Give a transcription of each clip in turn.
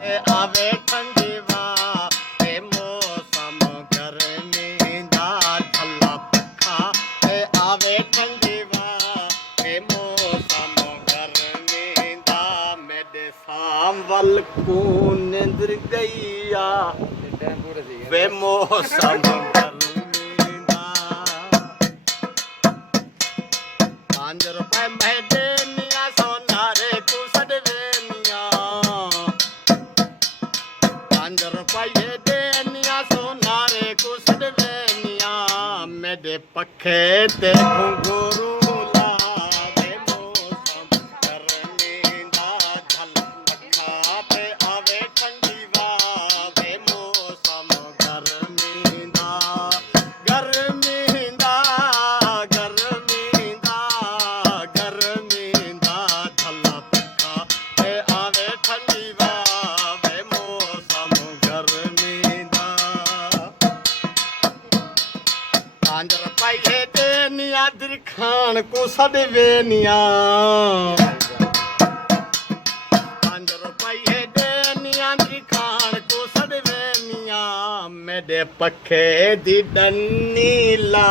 आवे ठंडी वाह मौसम गर्मी दा झल्ला पखा आवे ठंडी वाह मौसम गर्मी दा मेरे सांवल को निंद्र गईया वे मौसम गर्मी दा 5 रुपए मैं देनिया सोना रे तू सदवेनिया 5 रुपए देनिया सोना रे तू सदवेनिया मेरे पखे ते घुंघरू ला वे मौसम गर्मी दा झल पखा ते आवे ठंडी वाह वे मौसम गर्मी दा गर्मी दा गर्मी दा गर्मी दा झल्ला पखा ते आवे ठंडी वाह वे मौसम गर्मी दा 5 रुपए देनिया दिरखान को सदवेनिया 5 रुपए देनिया दिरखान को सदवेनिया मेरे पखे दी डन्नी ला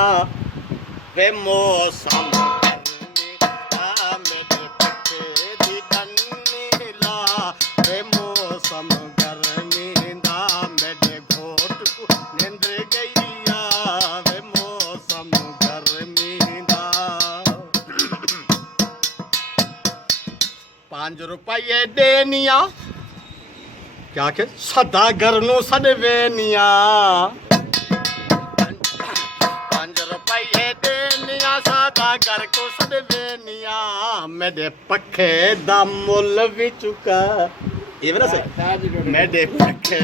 वे मौसम गर्मी दा मेरे पखे दी डन्नी ला वे मौसम गर्मी दा मेरे घोट को निंद्र गईया वे मौसम गर्मी दा 5 रुपए देनिया क्या के सदा घर नु सदवेनिया 5 रुपए देनिया सदा घर को सदवेनिया मेरे पखे दा मुल भी चुका ये ना से मेरे पखे